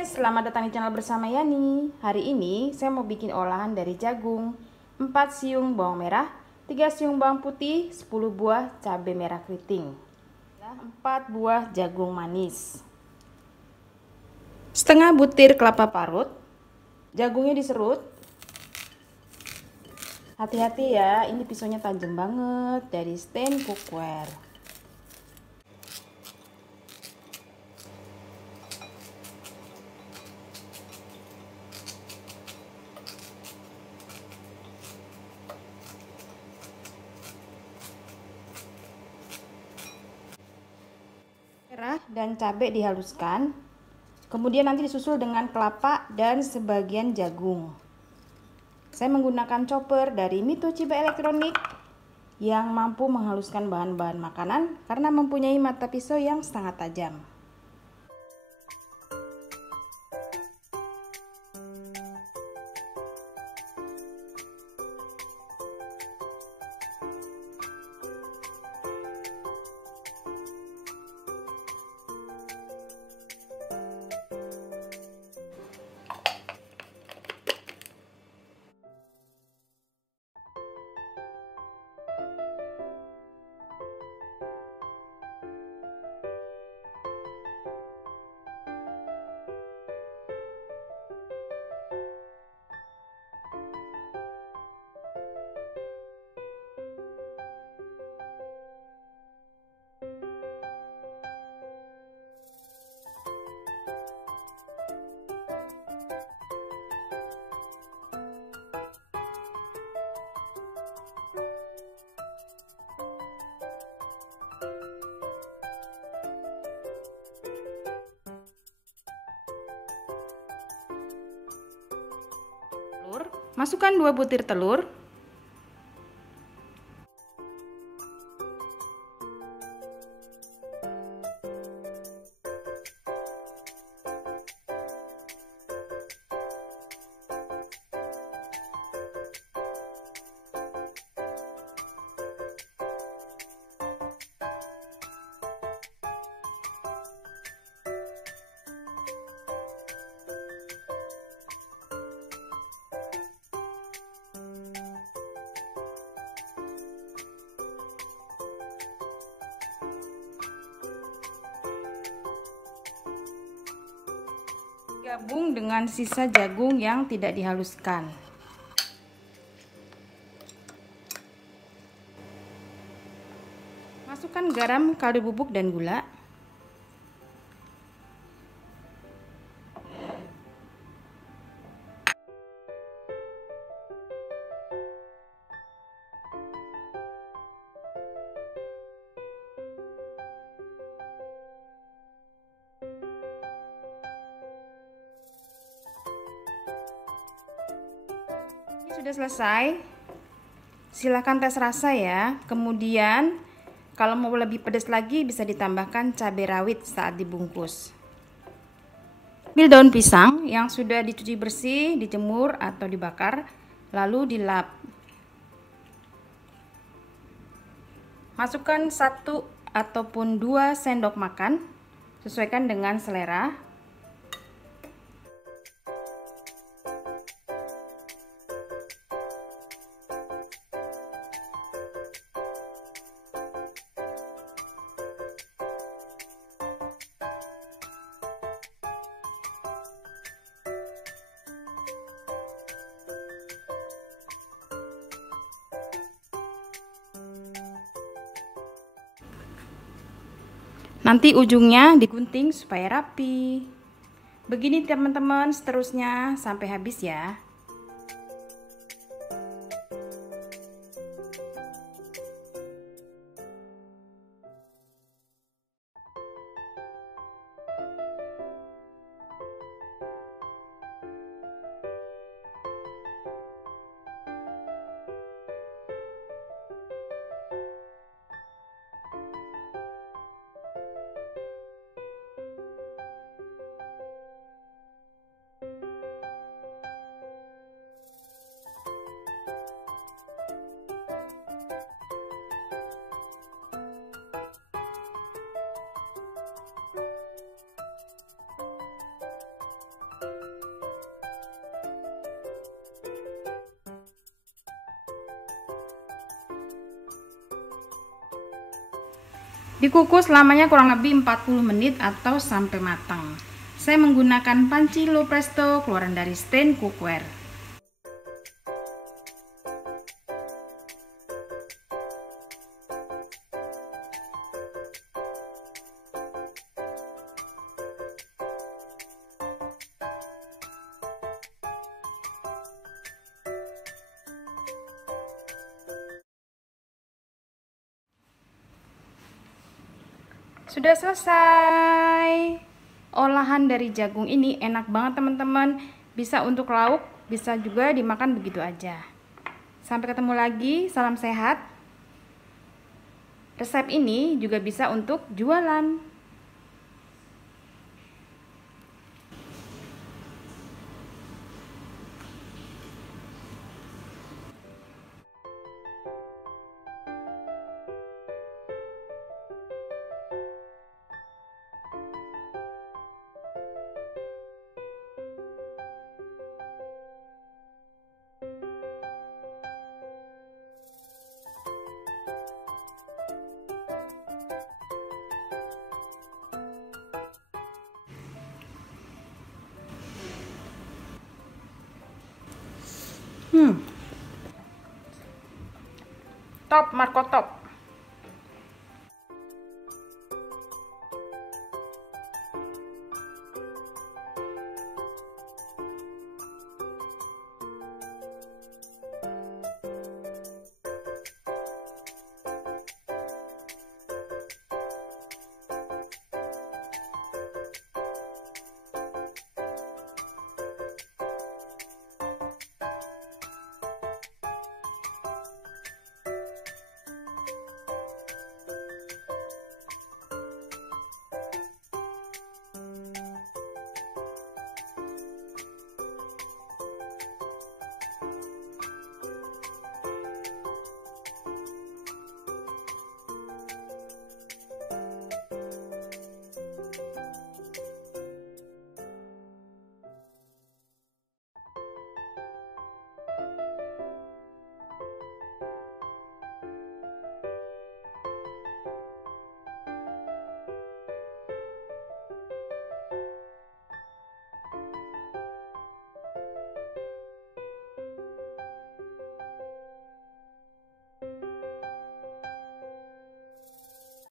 Selamat datang di channel bersama Yani. Hari ini saya mau bikin olahan dari jagung, 4 siung bawang merah, 3 siung bawang putih, 10 buah cabai merah keriting, 4 buah jagung manis, setengah butir kelapa parut. Jagungnya diserut. Hati-hati ya, ini pisaunya tajam banget, dari stand cookware. Merah dan cabai dihaluskan, kemudian nanti disusul dengan kelapa dan sebagian jagung. Saya menggunakan chopper dari Mitochiba Elektronik yang mampu menghaluskan bahan-bahan makanan karena mempunyai mata pisau yang sangat tajam. Masukkan 2 butir telur. Gabung dengan sisa jagung yang tidak dihaluskan. Masukkan garam, kaldu bubuk, dan gula. Sudah selesai, silahkan tes rasa ya. Kemudian kalau mau lebih pedas lagi bisa ditambahkan cabai rawit saat dibungkus. Ambil daun pisang yang sudah dicuci bersih, dijemur atau dibakar, lalu dilap. Masukkan 1 ataupun 2 sendok makan, sesuaikan dengan selera. Nanti ujungnya digunting supaya rapi. Begini teman-teman seterusnya sampai habis ya. Dikukus lamanya kurang lebih 40 menit atau sampai matang. Saya menggunakan panci low presto keluaran dari stand cookware. Sudah selesai. Olahan dari jagung ini enak banget teman-teman. Bisa untuk lauk, bisa juga dimakan begitu aja. Sampai ketemu lagi, salam sehat. Resep ini juga bisa untuk jualan. Top, Marco top.